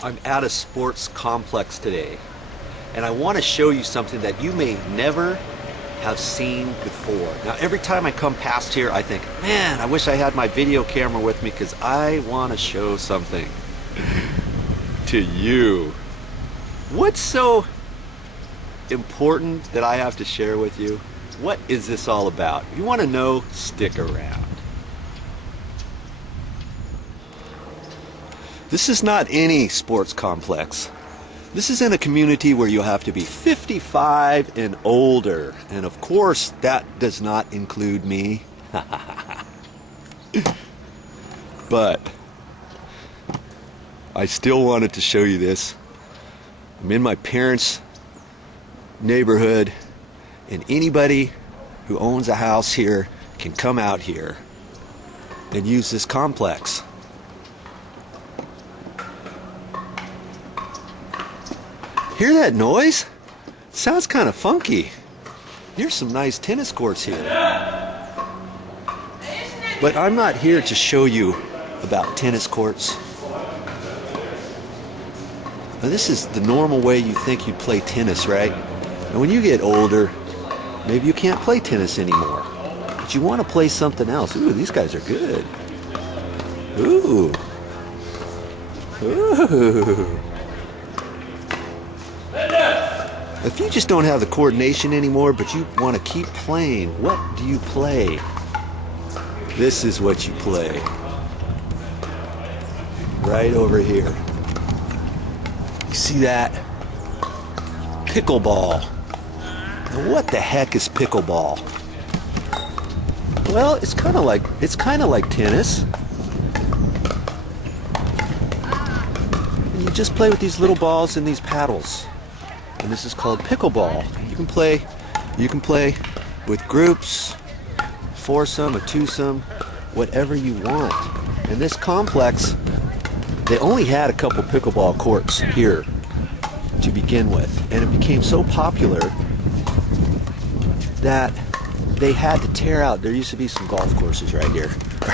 I'm at a sports complex today, and I want to show you something that you may never have seen before. Now, every time I come past here, I think, man, I wish I had my video camera with me because I want to show something to you. What's so important that I have to share with you? What is this all about? If you want to know, stick around. This is not any sports complex. This is in a community where you have to be 55 and older. And of course, that does not include me. But I still wanted to show you this. I'm in my parents' neighborhood, and anybody who owns a house here can come out here and use this complex. Hear that noise? Sounds kind of funky. Here's some nice tennis courts here. But I'm not here to show you about tennis courts. Now, this is the normal way you think you'd play tennis, right? And when you get older, maybe you can't play tennis anymore. But you want to play something else. Ooh, these guys are good. Ooh. Ooh. If you just don't have the coordination anymore, but you want to keep playing, what do you play? This is what you play. Right over here. You see that? Pickleball. Now, what the heck is pickleball? Well, it's kind of like tennis. And you just play with these little balls and these paddles. And this is called pickleball. You can play with groups, foursome, a twosome, whatever you want. And this complex, they only had a couple pickleball courts here to begin with, and it became so popular that they had to tear out. There used to be some golf courses right here, or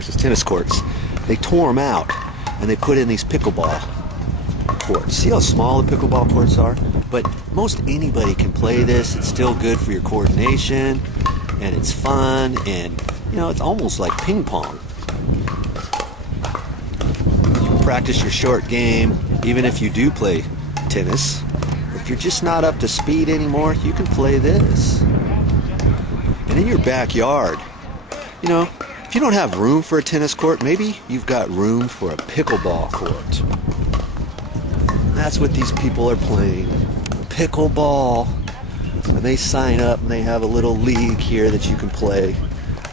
tennis courts. They tore them out and they put in these pickleball courts. See how small the pickleball courts are? But most anybody can play this. It's still good for your coordination, and it's fun, and you know, it's almost like ping pong. You can practice your short game, even if you do play tennis. If you're just not up to speed anymore, you can play this. And in your backyard, you know, if you don't have room for a tennis court, maybe you've got room for a pickleball court. That's what these people are playing, pickleball. And they sign up and they have a little league here that you can play.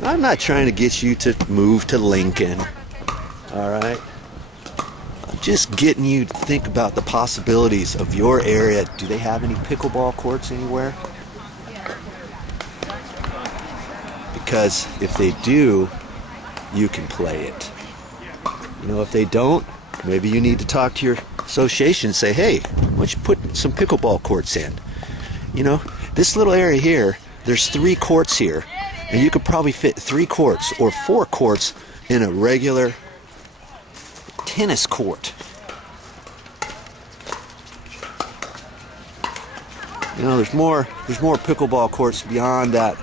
I'm not trying to get you to move to Lincoln, all right? I'm just getting you to think about the possibilities of your area. Do they have any pickleball courts anywhere? Because if they do, you can play it. You know, if they don't, maybe you need to talk to your association and say, hey, why don't you put some pickleball courts in? You know, this little area here, there's 3 courts here, and you could probably fit 3 courts or 4 courts in a regular tennis court. You know, there's more pickleball courts beyond that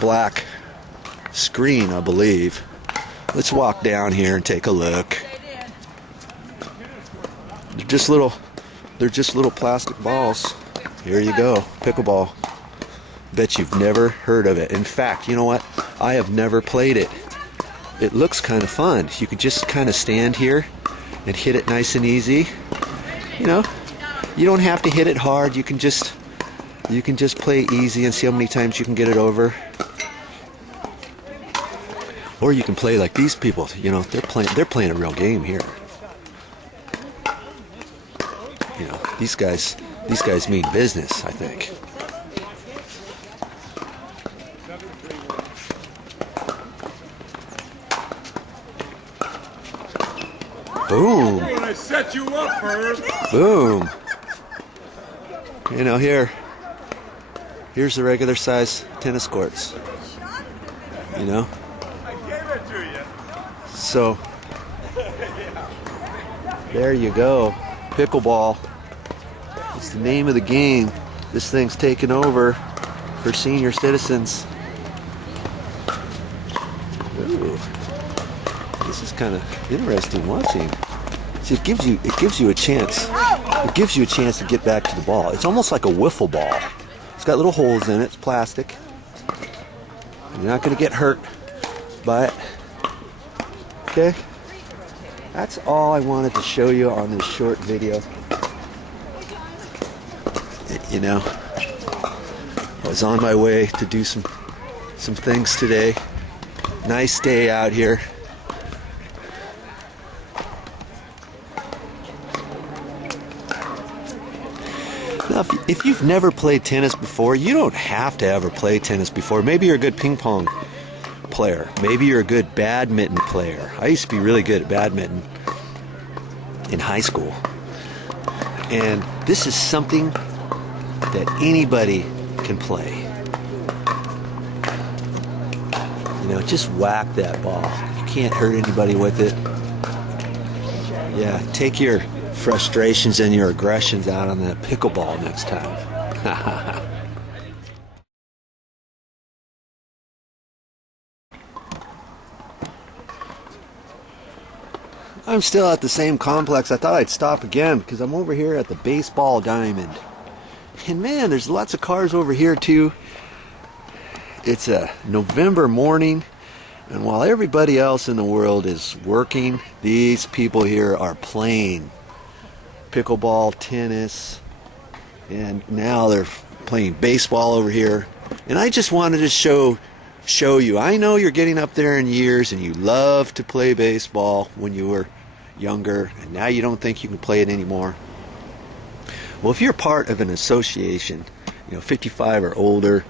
black screen, I believe. Let's walk down here and take a look. They're just little plastic balls. Here you go, pickleball. Bet you've never heard of it. In fact, you know what? I have never played it. It looks kind of fun. You could just kind of stand here and hit it nice and easy. You know, you don't have to hit it hard. You can just play easy and see how many times you can get it over. Or you can play like these people. You know, they're playing a real game here. You know, these guys mean business, I think. Boom. I'm gonna set you up, Herb. Boom. You know, here's the regular size tennis courts. You know? I gave it to you. So There you go. Pickleball. It's the name of the game. This thing's taken over for senior citizens. Ooh. This is kind of interesting watching. See, it gives you a chance. It gives you a chance to get back to the ball. It's almost like a wiffle ball. It's got little holes in it. It's plastic. You're not going to get hurt by it. Okay? That's all I wanted to show you on this short video. You know, I was on my way to do some things today. Nice day out here. Now, if you've never played tennis before, you don't have to ever play tennis before. Maybe you're a good ping pong player. Maybe you're a good badminton player. I used to be really good at badminton in high school. And this is something that anybody can play. You know, just whack that ball. You can't hurt anybody with it. Yeah, take your frustrations and your aggressions out on that pickleball next time. I'm still at the same complex. I thought I'd stop again because I'm over here at the baseball diamond. And man, there's lots of cars over here too. It's a November morning, and while everybody else in the world is working, these people here are playing pickleball, tennis, and now they're playing baseball over here. And I just wanted to show you. I know you're getting up there in years and you loved to play baseball when you were younger, and now you don't think you can play it anymore. Well, if you're part of an association, you know, 55 or older,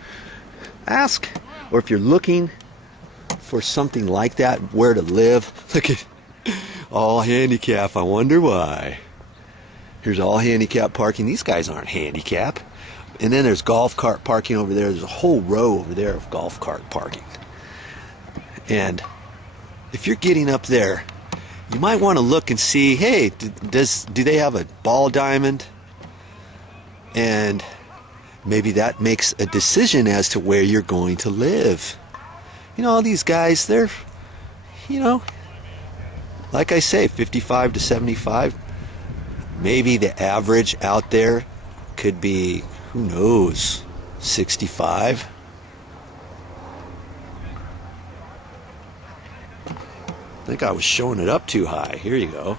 ask, or if you're looking for something like that, where to live, look at all handicap, I wonder why. Here's all handicap parking. These guys aren't handicap. And then there's golf cart parking over there. There's a whole row over there of golf cart parking. And if you're getting up there, you might want to look and see, hey, do they have a ball diamond? And maybe that makes a decision as to where you're going to live. You know, all these guys, they're, you know, like I say, 55 to 75. Maybe the average out there could be, who knows, 65. I think I was showing it up too high. Here you go.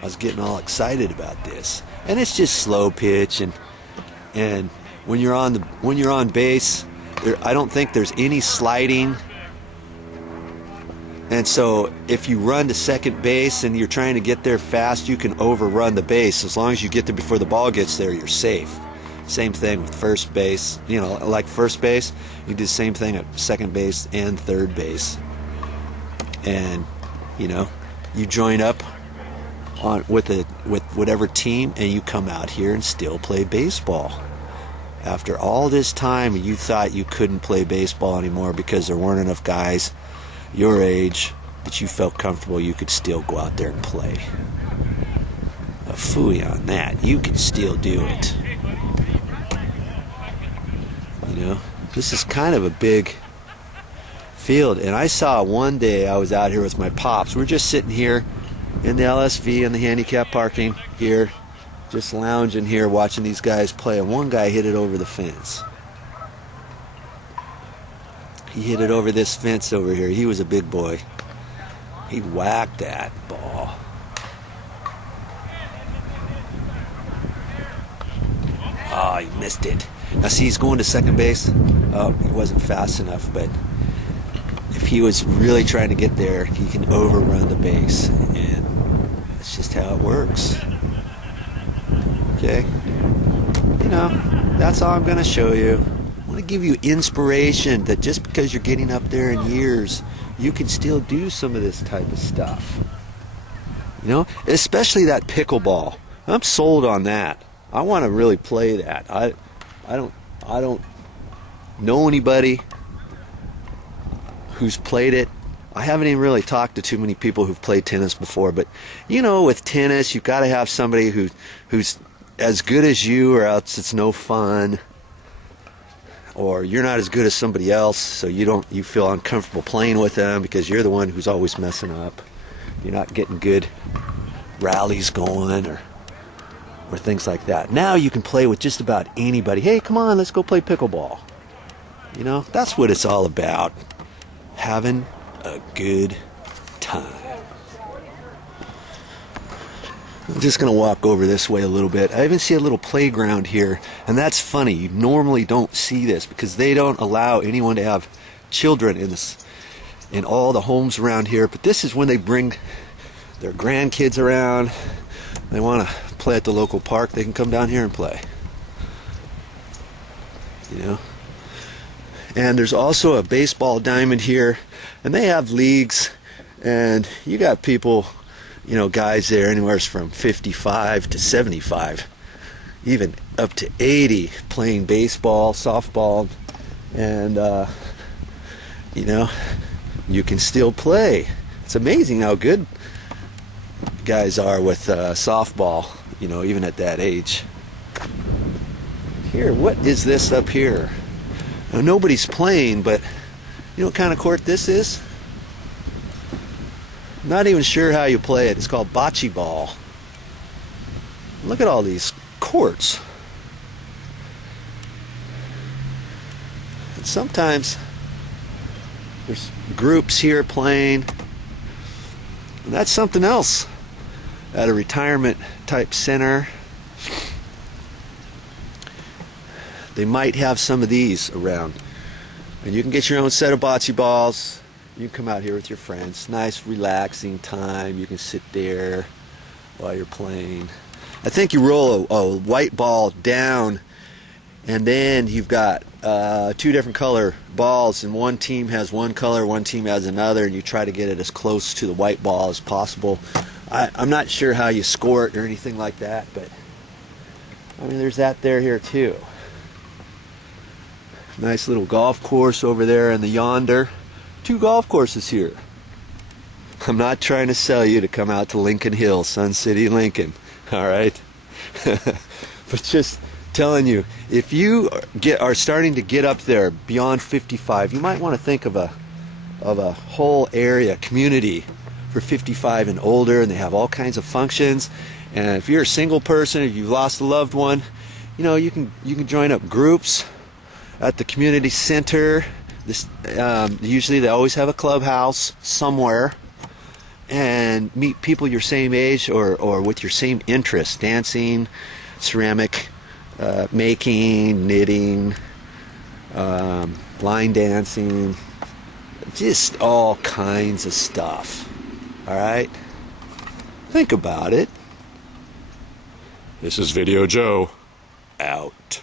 I was getting all excited about this. And it's just slow pitch, and when you're on base, I don't think there's any sliding. And so if you run to second base and you're trying to get there fast, you can overrun the base. As long as you get there before the ball gets there, you're safe. Same thing with first base. You know, like first base, you do the same thing at second base and third base. And, you know, you join up with whatever team, and you come out here and still play baseball. After all this time, you thought you couldn't play baseball anymore because there weren't enough guys your age that you felt comfortable you could still go out there and play. A phooey on that. You can still do it. You know, this is kind of a big field, and I saw one day I was out here with my pops. We're just sitting here in the LSV in the handicap parking here, just lounging here watching these guys play, and one guy hit it over the fence. He hit it over this fence over here. He was a big boy. He whacked that ball. Oh, he missed it. Now see, he's going to second base. Oh, he wasn't fast enough, but if he was really trying to get there, he can overrun the base, and that's just how it works. Okay? You know, that's all I'm going to show you. I want to give you inspiration that just because you're getting up there in years, you can still do some of this type of stuff. You know, especially that pickleball. I'm sold on that. I want to really play that. I don't know anybody who's played it, I haven't even really talked to too many people who've played tennis before, but you know, with tennis, you've got to have somebody who's as good as you, or else it's no fun. Or you're not as good as somebody else, so you feel uncomfortable playing with them because you're the one who's always messing up. You're not getting good rallies going or things like that. Now you can play with just about anybody. Hey, come on, let's go play pickleball. You know, that's what it's all about. Having a good time. I'm just going to walk over this way a little bit. I even see a little playground here, and that's funny. You normally don't see this because they don't allow anyone to have children in all the homes around here. But this is when they bring their grandkids around. They want to play at the local park. They can come down here and play. You know? And there's also a baseball diamond here, and they have leagues, and you got people, you know, guys there anywhere from 55 to 75, even up to 80, playing baseball, softball, and you know, you can still play. It's amazing how good guys are with softball, you know, even at that age. Here, what is this up here? Now, nobody's playing, but you know what kind of court this is? I'm not even sure how you play it. It's called bocce ball. Look at all these courts. And sometimes there's groups here playing. And that's something else at a retirement type center. They might have some of these around. And you can get your own set of bocce balls. You can come out here with your friends. Nice, relaxing time. You can sit there while you're playing. I think you roll a white ball down, and then you've got two different color balls, and one team has one color, one team has another, and you try to get it as close to the white ball as possible. I'm not sure how you score it or anything like that, but I mean, there's that here too. Nice little golf course over there in the yonder. 2 golf courses here. I'm not trying to sell you to come out to Lincoln Hill, Sun City, Lincoln. All right? But just telling you, if you are starting to get up there beyond 55, you might want to think of a whole area, community for 55 and older, and they have all kinds of functions. And if you're a single person, if you've lost a loved one, you know, you can join up groups at the community center. Usually they always have a clubhouse somewhere, and meet people your same age or with your same interests: dancing, ceramic making, knitting, line dancing, just all kinds of stuff. All right? Think about it. This is Video Joe. Out.